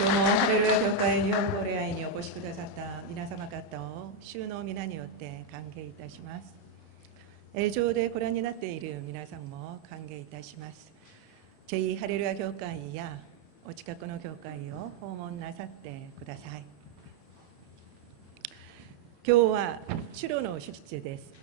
今日もハレルヤ教会日本語礼拝にお越しくださった皆様方を主の皆によって歓迎いたします。映像でご覧になっている皆さんも歓迎いたします。제2 ハレルヤ教会やお近くの教会を訪問なさってください。今日は主炉の手術です。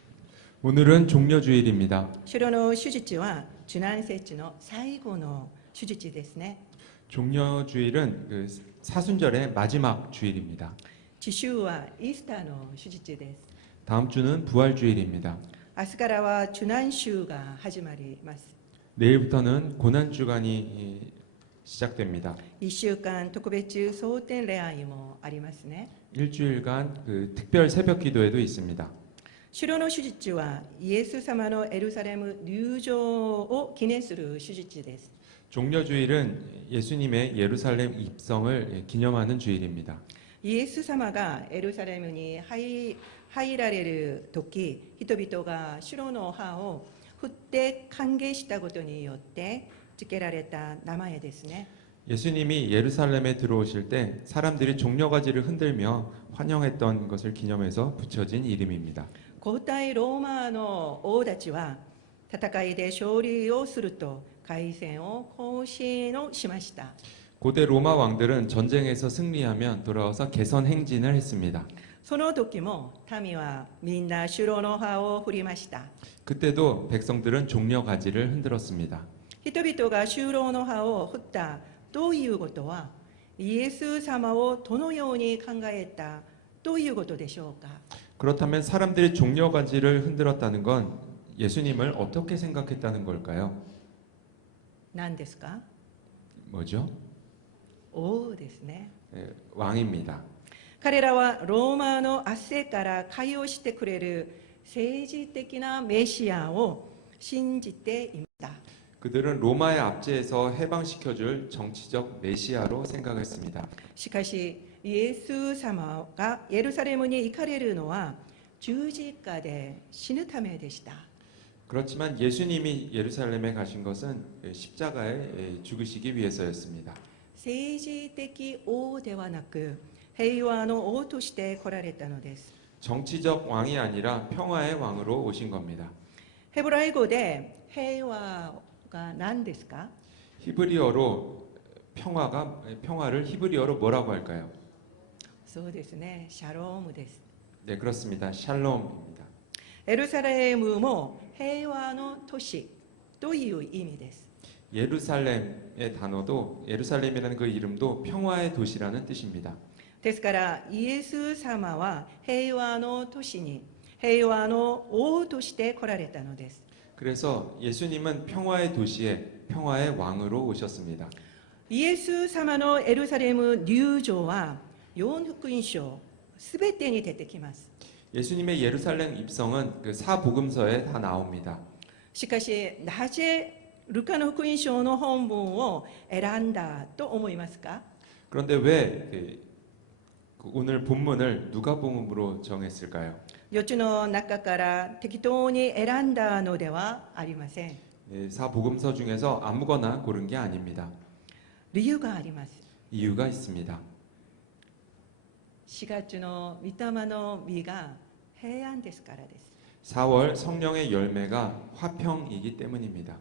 오늘은 종려주일입니다. 主炉の手術は受難節の最後の手術ですね。 종려주일은 그 사순절의 마지막 주일입니다. 次週はイースターの手術です。 다음 주는 부활주일입니다. 明日からは受難週が始まります。 내일부터는 고난주간이 시작됩니다. 1週間特別蒼天礼拝もありますね。 일주일간 그 특별 새벽 기도회도 있습니다. 主炉の手術はイエス様のエルサレム入場を記念する手術です。 종려주일은 예수님의 예루살렘 입성을 기념하는 주일입니다. イエス様がエルサレムに入られる時、人々が主炉の葉を振って歓迎したことによって付けられた名前ですね。 예수님이 예루살렘에 들어오실 때 사람들이 종려가지를 흔들며 환영했던 것을 기념해서 붙여진 이름입니다. 古代ローマの王たちは戦いで勝利をすると開戦を行進をしました。 고대 로마 왕들은 전쟁에서 승리하면 돌아와서 개선 행진을 했습니다. その時も民はみんな主炉の葉を振りました。 그때도 백성들은 종려 가지를 흔들었습니다. 人々が主炉の葉を振ったということはイエス様をどのように考えたということでしょうか。 그렇다면 사람들이 종려 가지를 흔들었다는 건 예수님을 어떻게 생각했다는 걸까요? 何ですか？ 뭐죠? 王ですね。 왕입니다. 彼らはローマの圧政から解放してくれる政治的なメシアを信じていました。 그들은 로마의 압제에서 해방시켜줄 정치적 메시아로 생각했습니다. しかしイエス様がエルサレムに行かれるのは十字架で死ぬためでした。 그렇지만 예수님이 예루살렘에 가신 것은 십자가에 죽으시기 위해서였습니다. 政治的王ではなく平和の王として来られたのです。 정치적 왕이 아니라 평화의 왕으로 오신 겁니다. ヘブライ語で平和が何ですか？ 히브리어로 평화를 히브리어로 뭐라고 할까요? そうですね、シャロームです。 네, 그렇습니다. 샬롬입니다. エルサレムも平和の都市という意味です。 예루살렘의 단어도 예루살렘이라는 그 이름도 평화의 도시라는 뜻입니다. ですからイエス様は平和の都市に平和の王として来られたのです。 그래서 예수님은 평화의 도시에 평화의 왕으로 오셨습니다. イエス様のエルサレム入場は4福音書すべてに出てきます。 예수님의 예루살렘 입성은 그 사복음서에 다 나옵니다. しかしなぜルカの福音書の本文を選んだと思いますか？ 그런데 왜 오늘 본문을 누가복음으로 정했을까요? 4つの中から適当に選んだのではありません。 사복음서 중에서 아무거나 고른 게 아닙니다. 理由があります。 이유가 있습니다. 4月の御霊の実が平安ですからです。 4월 성령의 열매가 화평이기 때문입니다.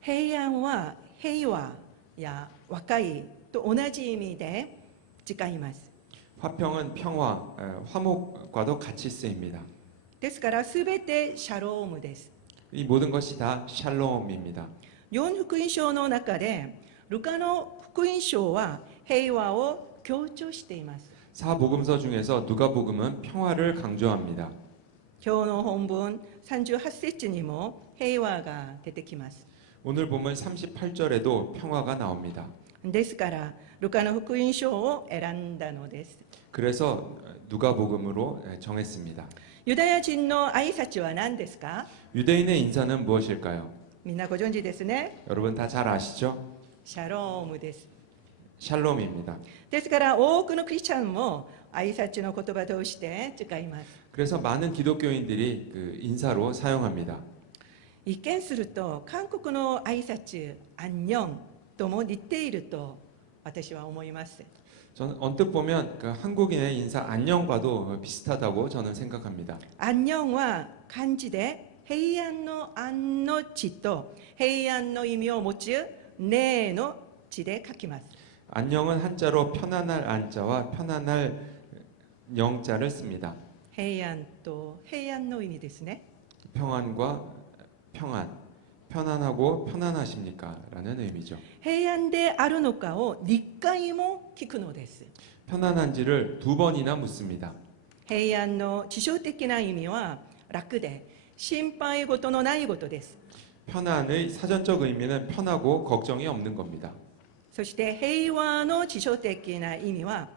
平安は平和や和解と同じ意味で使います。 화평은 평화, 화목과도 같이 쓰입니다. ですからすべてシャロームです。 이 모든 것이 다 샬롬입니다. 4福音書の中でルカの福音書は平和を強調しています。 사복음서 중에서 누가복음은 평화를 강조합니다. 今日の本文38節にも平和が出てきます。 오늘 본문 38절에도 평화가 나옵니다. ですからルカの福音書を選んだのです。 그래서 누가복음으로 정했습니다. ユダヤ人の挨拶は何ですか？ 유대인의 인사는 무엇일까요? みんなご存知ですね。 여러분 다 잘 아시죠? シャロームです。 샬롬입니다. ですから多くのクリスチャンも挨拶の言葉として使います。 그래서 많은 기독교인들이 그 인사로 사용합니다. 一見すると韓国の挨拶、アンニョンとも似ていると私は思います。 저는 언뜻 보면 그 한국인의 인사 안녕과도 비슷하다고 저는 생각합니다. 安寧は漢字で平安の安の地と平安の意味を持つ寧の地で書きます。 안녕은 한자로 편안할 안자와 편안할 영자를 씁니다. 平安と平安の意味ですね。 평안과 평안, 편안하고 편안하십니까? 라는 의미죠. 平安であるのかを2回も聞くのです。 편안한지를 2번이나 묻습니다. 平安の抽象的な意味は楽で心配事のないことです。 편안의 사전적 의미는 편하고 걱정이 없는 겁니다. そして平和の抽象的な意味は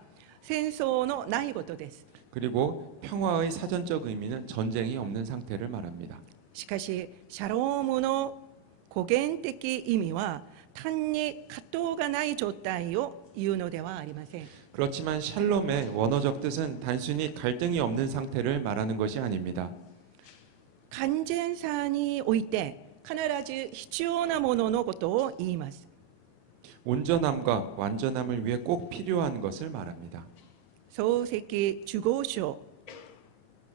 戦争のないことです。 그리고 평화의 사전적 의미는 전쟁이 없는 상태를 말합니다. しかしシャロームの語源的意味は単に葛藤がない状態を言うのではありません。 그렇지만 샬롬의 원어적 뜻은 단순히 갈등이 없는 상태를 말하는 것이 아닙니다. 完全さにおいて必ず必要なもののことを言います。 온전함과 완전함을 위해 꼭 필요한 것을 말합니다. 創世記15章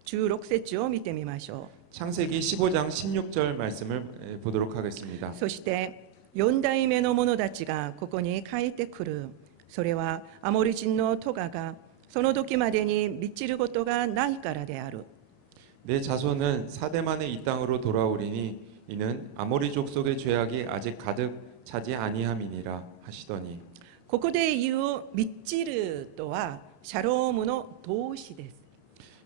16節を見てみましょ 창세기 15장 16절 말씀을 보도록 하겠습니다. う。そして4代目の者たちがここに帰ってくる。それはアモリ人のトガがその時までに満ちることがないからである。 내 자손은 4대 만에 이 땅으로 돌아오리니 이는 아모리 족속의 죄악이 아직 가득 차지 아니함이니라 하시더니 ここで言う満ちるとはシャロームの動詞です。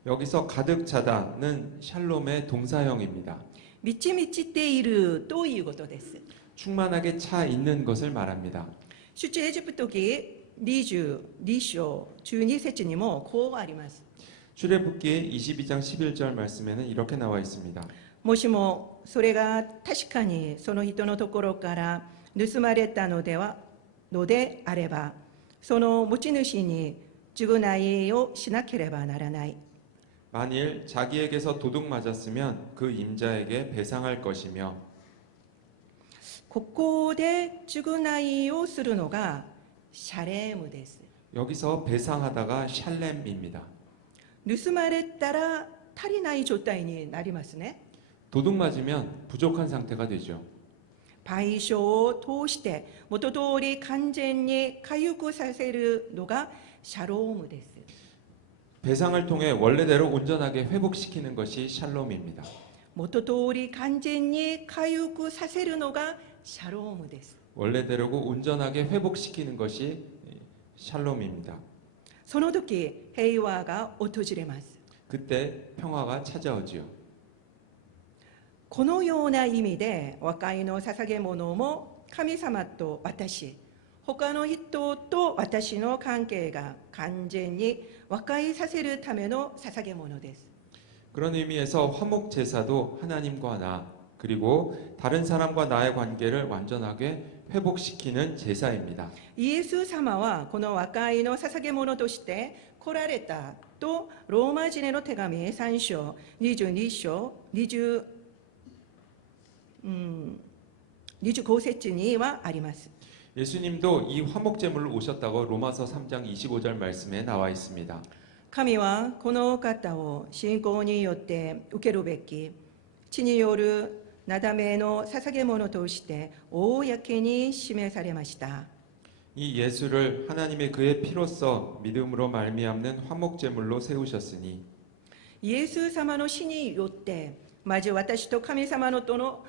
여기서 가득 차다는 샬롬의 동사형입니다. 満ち満ちているということです。 충만하게 차 있는 것을 말합니다. 出エジプト記22章12節にもこうあります。 출애굽기 22장 11절 말씀에는 이렇게 나와 있습니다. もしもそれが確かにその人のところから盗まれたのであれば、その持ち主に償いをしなければならない。 만일 자기에게서 도둑 맞았으면 그 임자에게 배상할 것이며 ここで償いをするのがシャレームです。 여기서 배상하다가 샬렘입니다. 盗まれたら足りない状態になりますね。 도둑 맞으면 부족한 상태가 되죠. 賠償を通して元通り完全に回復させるのがシャロームです。 배상을 통해 원래대로 온전하게 회복시키는 것이 샬롬입니다. 元通り完全に回復させるのがシャロームです。 원래대로고 온전하게 회복시키는 것이 샬롬입니다. その時平和が訪れます。 그때 평화가 찾아오지요. このような意味で和解の捧げ物も神様と私、他の人と私の関係が完全に和解させるための捧げ物です。 그런 의미에서 화목 제사도 하나님과 나 그리고 다른 사람과 나의 관계를 완전하게 회복시키는 제사입니다. イエス様はこの和解の捧げ物として来られたとローマ人への手紙3章22章25節にはあります。 예수님도 이 화목 제물로 오셨다고 로마서 3장 25절 말씀에 나와 있습니다. 神はこのお方を信仰によって受けるべき地によるなだめの捧げ物として公に示されました。 이 예수를 하나님의 그의 피로써 믿음으로 말미암는 화목 제물로 세우셨으니 イエス様の死によってまず私と神様との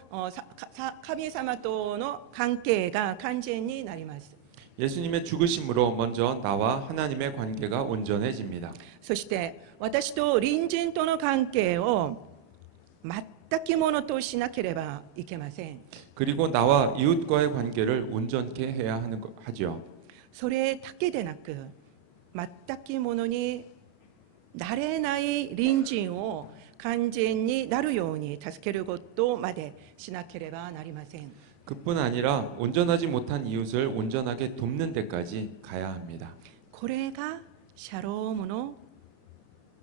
関係が完全になります。 예수님의 죽으심으로 먼저 나와 하나님의 관계가 온전해집니다. そして私と隣人との関係を全くものとしなければいけません。 그리고 나와 이웃과의 관계를 온전케 해야 하죠. それだけでなく全くものになれない隣人を完全になるように助けることまでしなければなりません。 그뿐 아니라 온전하지 못한 이웃을 온전하게 돕는 데까지 가야 합니다. これがシャロームの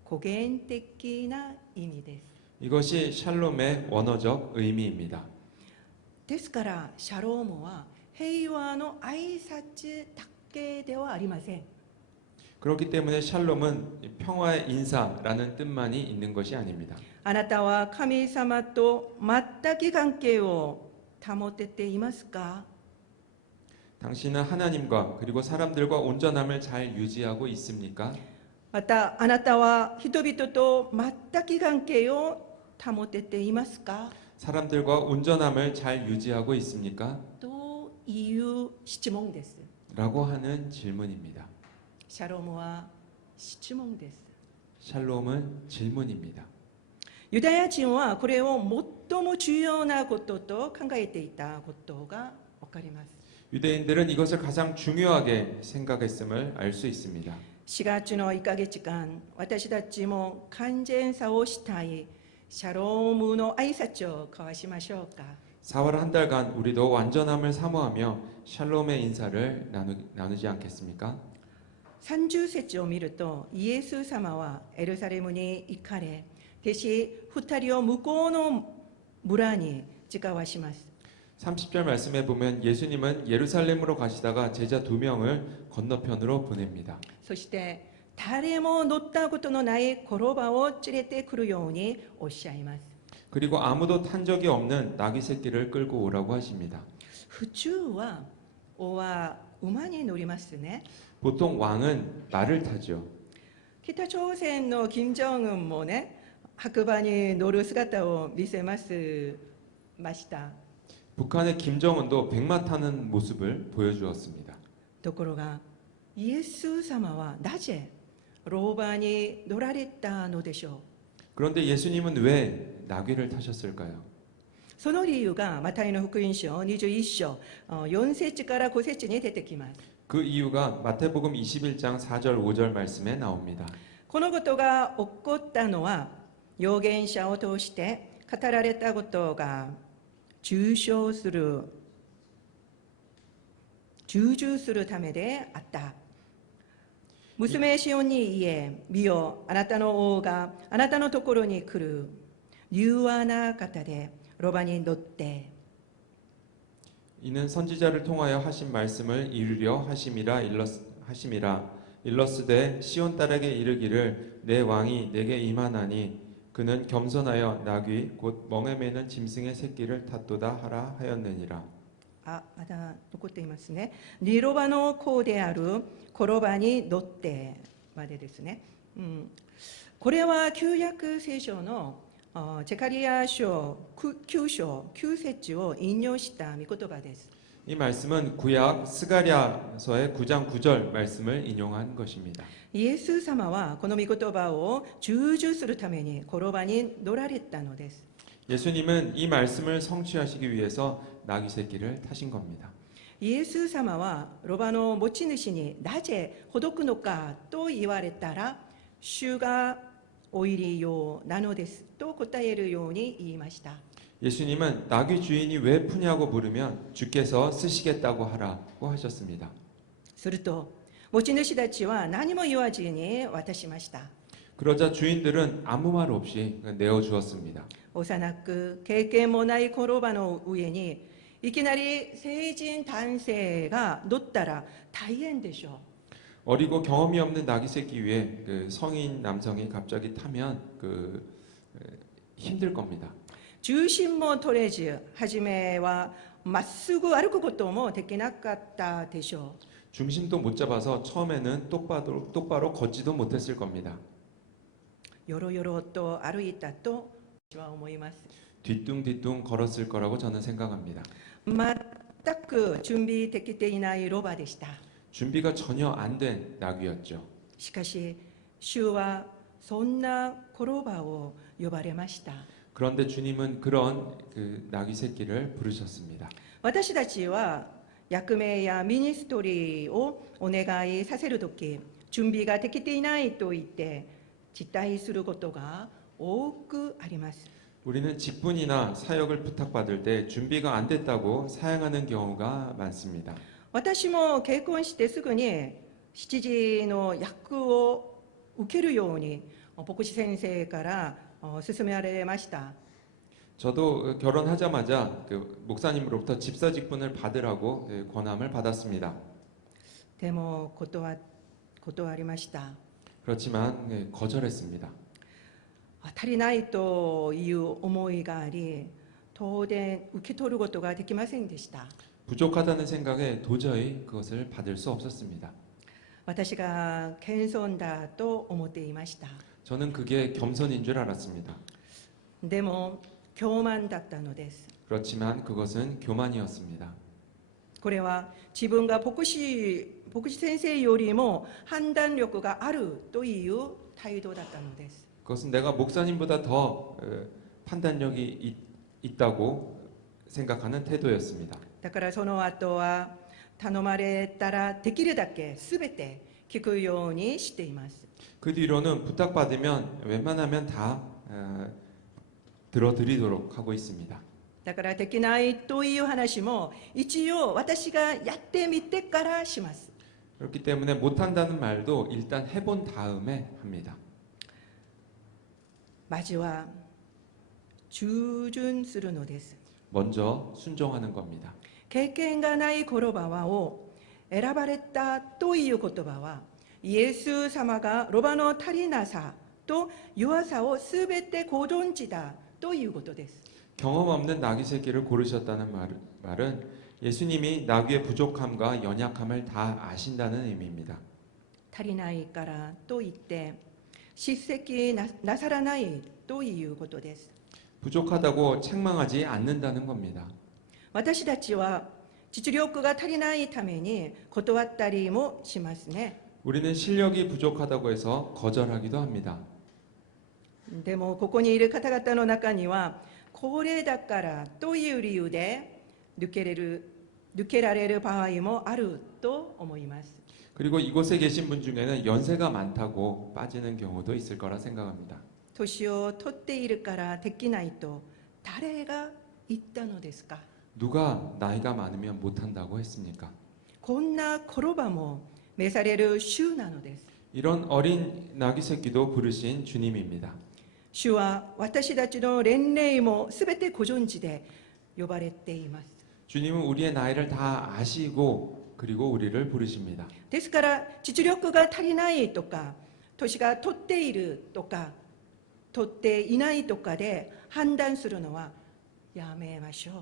語源的な意味です。 이것이 샬롬의 원어적 의미입니다. ですからシャロームは平和の挨拶だけではありません。 그렇기 때문에 샬롬은 평화의 인사라는 뜻만이 있는 것이 아닙니다. あなたは神様と全く関係を保てていますか？ 당신은 하나님과 그리고 사람들과 온전함을 잘 유지하고 있습니까? またあなたは人々と全く関係を保てていますか？ 사람들과 온전함을 잘 유지하고 있습니까? という質問です。 라고 하는 질문입니다. シャロームは質問です。 샬롬은 질문입니다. ユダヤ人はこれを最も重要なことと考えていたことがわかります。 유대인들은 이것을 가장 중요하게 생각했음을 알 수 있습니다. 4月の1ヶ月間、私たちも完全さをしたいシャロームの挨拶を交わしましょうか。 4월 한 달간 우리도 완전함을 사모하며 샬롬의 인사를 나누지 않겠습니까? 30節を見ると、イエス様はエルサレムに行かれ、弟子2人を向こうの村に使わします。 30절 말씀에 보면 예수님은 예루살렘으로 가시다가 제자 2명을 건너편으로 보냅니다. そして誰も乗ったことのない転ばを連れてくるようにおっしゃいます。 그리고 아무도 탄 적이 없는 나귀 새끼를 끌고 오라고 하십니다. 普通は王は馬に乗りますね。 보통 왕은 말을 타죠. 北朝鮮の金正恩もね、白馬に乗る姿を見せました。 북한의 김정은도 백마 타는 모습을 보여주었습니다. ところがイエス様はなぜローバに乗られたのでしょう。 그런데 예수님은 왜 나귀를 타셨을까요? その理由がマタイの福音書21章4節から5節に出てきます。 그 이유가 마태복음 21장 4절 5절 말씀에 나옵니다. このことが起こったのは預言者を通して語られたことが従従するためであった。娘シオンに言え、見よ、あなたの王があなたのところに来る。柔和な方でロバに乗って。 이는 선지자를 통하여 하신 말씀을 이루려 하심이라 일러스되 시온 딸에게 이르기를 내 왕이 내게 임하나니 그는 겸손하여 나귀 곧 멍에 매는 짐승의 새끼를 탔도다 하라 하였느니라. まだ残っていますね。リロバの子であるコロバに乗ってまでですね。これは旧約聖書のゼカリア書9章9節を引用した御言葉です。 이 말씀은 구약 스가랴서의 9장 9절 말씀을 인용한 것입니다. イエス様はこの御言葉を成就するためにコロバに乗られたのです。 예수님은 이 말씀을 성취하시기 위해서 나귀 새끼를 타신 겁니다. イエス様はロバの持ち主になぜほどくのかと言われたら、主がお入りようなのですと答えるように言いました。 예수님은 나귀 주인이 왜 푸냐고 물으면 주께서 쓰시겠다고 하라고 하셨습니다. すると持ち主たちは何も言わずに渡しました。 그러자 주인들은 아무 말 없이 내어 주었습니다. 幼く経験もないコロバの上にいきなり成人男性が乗ったら大変でしょう。 어리고 경험이 없는 나귀 새끼 위에 그 성인 남성이 갑자기 타면 힘들 겁니다. 重心も取れず、初めはまっすぐ歩くこともできなかったでしょう。 중심도 못 잡아서 처음에는 똑바로 걷지도 못했을 겁니다. よろよろと歩いたと私は思います。 뒤뚱뒤뚱 걸었을 거라고 저는 생각합니다. 全く準備できていないロバでした。 준비가 전혀 안 된 나귀였죠. しかし主はそんなコロバを呼ばれました。 그런데 주님은 그런 그 나귀 새끼를 부르셨습니다. 私たちは役目やミニストリーをお願いさせるとき、準備ができていないと言って辞退することが多くあります。 우리는 직분이나 사역을 부탁받을 때 준비가 안 됐다고 사양하는 경우가 많습니다. 私も結婚してすぐに7時の役を受けるように牧師先生から勧められました。 저도 결혼하자마자 그 목사님으로부터 집사 직분을 받으라고 권함을 받았습니다. でも断りました。 그렇지만 거절했습니다. 足りないという思いがあり、当然受け取ることができませんでした。 부족하다는 생각에 도저히 그것을 받을 수 없었습니다. 私が謙遜だと思っていました。 저는 그게 겸손인 줄 알았습니다. でも傲慢だったのです。 그렇지만 그것은 교만이었습니다. これは自分が牧師先生よりも判断力があるという態度だったのです。 그것은 내가 목사님보다 더 판단력이 있다고 생각하는 태도였습니다. だからその後は頼まれたらできるだけ全て聞くようにしています。 그 뒤로는 부탁받으면 웬만하면 다 들어드리도록 하고 있습니다. だからできないという話も一応私がやってみてからします。 그렇기 때문에 못한다는 말도 일단 해본 다음에 합니다. まずは従順するのです。 먼저 순종하는 겁니다. 経験がない言葉を選ばれたという言葉は、イエス様がロバの足りなさと弱さをすべてご存知だということです。 경험 없는 나귀 새끼를 고르셨다는 말은 예수님이 나귀의 부족함과 연약함을 다 아신다는 의미입니다. 足りないからといって叱責なさらないということです。 부족하다고 책망하지 않는다는 겁니다. 私たちは実力が足りないために断ったりもしますね。 우리는 실력이 부족하다고 해서 거절하기도 합니다. でもここにいる方々の中には高齢だからという理由で抜けられる場合もあると思います。 그리고 이곳에 계신 분 중에는 연세가 많다고 빠지는 경우도 있을 거라 생각합니다. 年を取っているからできないと誰が言ったのですか。 누가 나이가 많으면 못한다고 했습니까? こんな言葉も召される主なのです。 이런 어린 나귀 새끼도 부르신 주님입니다. 主は私たちの年齢もすべてご存知で呼ばれています。 주님은 우리의 나이를 다 아시고 그리고 우리를 부르십니다. ですから実力が足りないとか年が取っているとか取っていないとかで判断するのはやめましょう。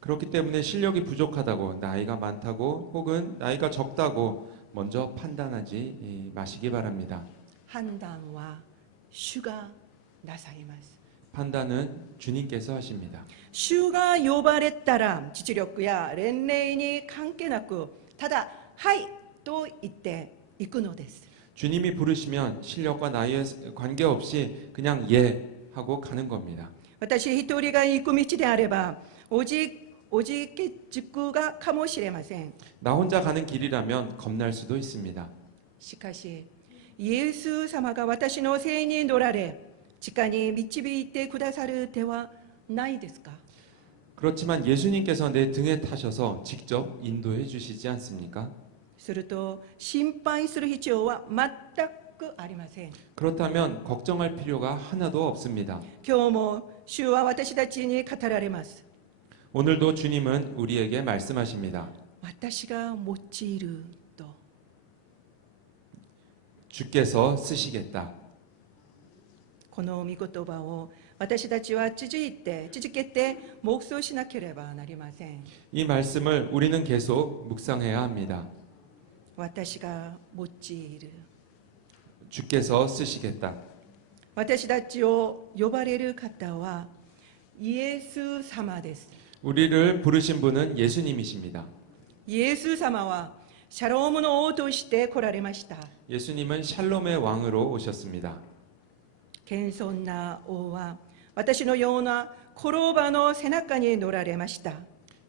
그렇기 때문에 실력이 부족하다고 나이가 많다고 혹은 나이가 적다고 먼저 판단하지 마시기 바랍니다. 判断は主がなさいます。 판단은 주님께서 하십니다. 主が呼ばれたら実力や年齢に関係なくただはいと言っていくのです。 주님이 부르시면 실력과 나이에 관계없이 그냥 예 하고 가는 겁니다. 私一人が行く道であればおじけじくがかもしれません。 나 혼자 가는 길이라면 겁날 수도 있습니다. しかしイエス様が私のせいに乗られ地下に導いてくださるではないですか。 그렇지만 예수님께서 내 등에 타셔서 직접 인도해 주시지 않습니까? すると心配する必要は全くありません。 그렇다면 걱정할 필요가 하나도 없습니다. 今日も主は私たちに語られます。 오늘도 주님은 우리에게 말씀하십니다. 私が用いると。 주께서 쓰시겠다. この御言葉を私たちは続けて黙想しなければなりません。 이 말씀을 우리는 계속 묵상해야 합니다. 私が用いる。 주께서 쓰시겠다. 私たちを呼ばれる方はイエス様です。 우리를 부르신 분은 예수님이십니다. イエス様はシャロームの王として来られました。 예수님은 샬롬의 왕으로 오셨습니다. 謙遜な王は私のような転ばの背中に乗られました。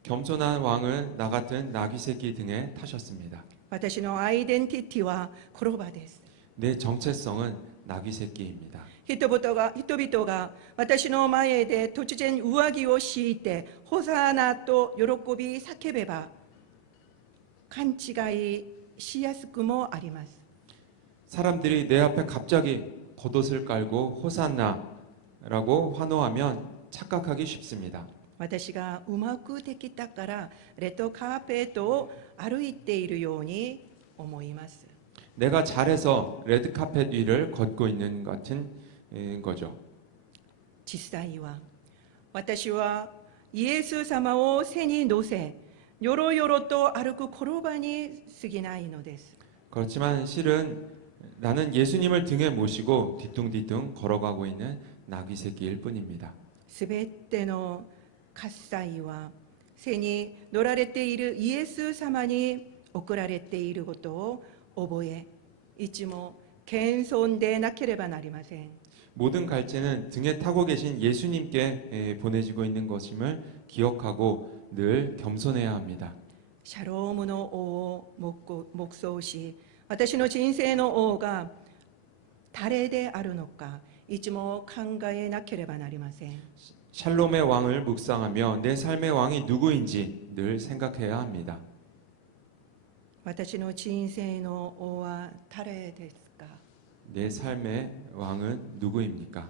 겸손한 왕은 나 같은 나귀 새끼 등에 타셨습니다. 私のアイデンティティは転ばです。 내 정체성은 나귀 새끼입니다. 人々が私の前で突然上着を敷いてホサーナと喜び叫べば勘違いしやすくもあります。 사람들이 내 앞에 갑자기 겉옷을 깔고 호산나라고 환호하면 착각하기 쉽습니다. 私がうまくできたからレッドカーペットを歩いているように思います。 내가 잘해서 레드카펫 위를 걷고 있는 것 같은 거죠. 実際は私はイエス様を背に乗せよろよろと歩く転ばに過ぎないのです。 그렇지만 실은 나는 예수님을 등에 모시고 뒤뚱뒤뚱 걸어가고 있는 나귀 새끼일 뿐입니다. すべての喝采は背に乗られているイエス様に送られていることを覚え、いつも謙遜でなければなりません。 모든 갈채는 등에 타고 계신 예수님께 보내지고 있는 것임을 기억하고 늘 겸손해야 합니다. シャロームの王を黙想し、私の人生の王が誰であるのか、いつも考えなければなりません。 샬롬의 왕을 묵상하며 내 삶의 왕이 누구인지 늘 생각해야 합니다. 私の人生の王は誰ですか？ 내 삶의 왕은 누구입니까?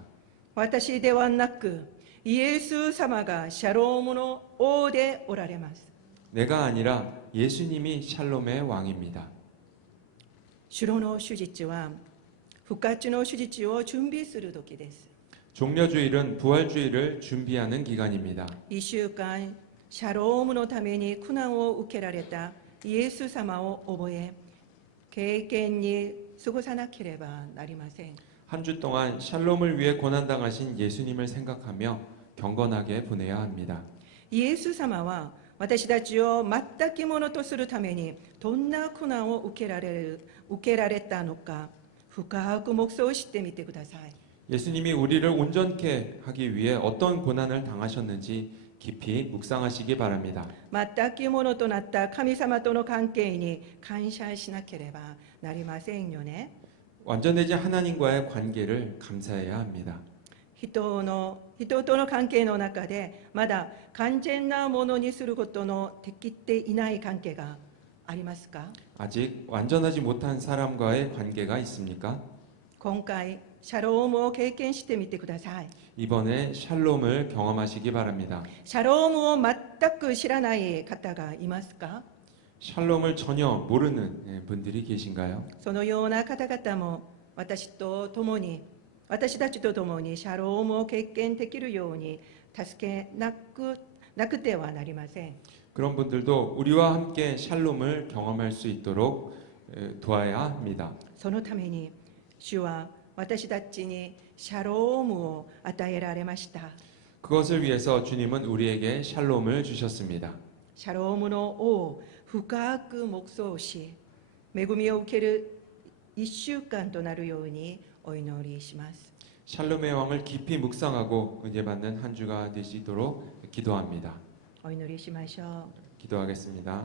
私ではなく、イエス様がシャロームの王でおられます。 내가 아니라 예수님이 샬롬의 왕입니다. 主の手術は復活の手術を準備する時です。 종려주일은 부활주일을 준비하는 기간입니다. 1週間シャロームのために苦難を受けられたイエス様を覚え、経験に過ごさなければなりません。 한 주 동안 샬롬을 위해 고난당하신 예수님을 생각하며 경건하게 보내야 합니다. イエス様は私たちを全くものとするためにどんな苦難を受けられたのか深く黙想してみてください。 예수님이 우리를 온전케 하기 위해 어떤 고난을 당하셨는지 깊이 묵상하시기 바랍니다. 全くものとなった神様との関係に感謝しなければなりませんよね。 완전해진 하나님과의 관계를 감사해야 합니다. 人との関係の中でまだ完全なものにすることのできていない関係がありますか？ 아직 완전하지 못한 사람과의 관계가 있습니까? 今回シャロームを経験してみてください。 이번에 샬롬을 경험하시기 바랍니다. シャロームを全く知らない方がいますか？ 샬롬을 전혀 모르는 분들이 계신가요? そのような方々も私たちと共にシャロームを経験できるように助けなくてはなりません。 그런 분들도 우리와 함께 샬롬을 경험할 수 있도록 도와야 합니다. そのために主は私たちにシャロームを与えられました。 그것을 위해서 주님은 우리에게 샬롬을 주셨습니다. シャロームの王を深く黙想し、恵みを受ける1週間となるようにお祈りします。 샬롬의 왕을 깊이 묵상하고 은혜 받는 한 주가 되시도록 기도합니다. お祈りしましょう。 기도하겠습니다.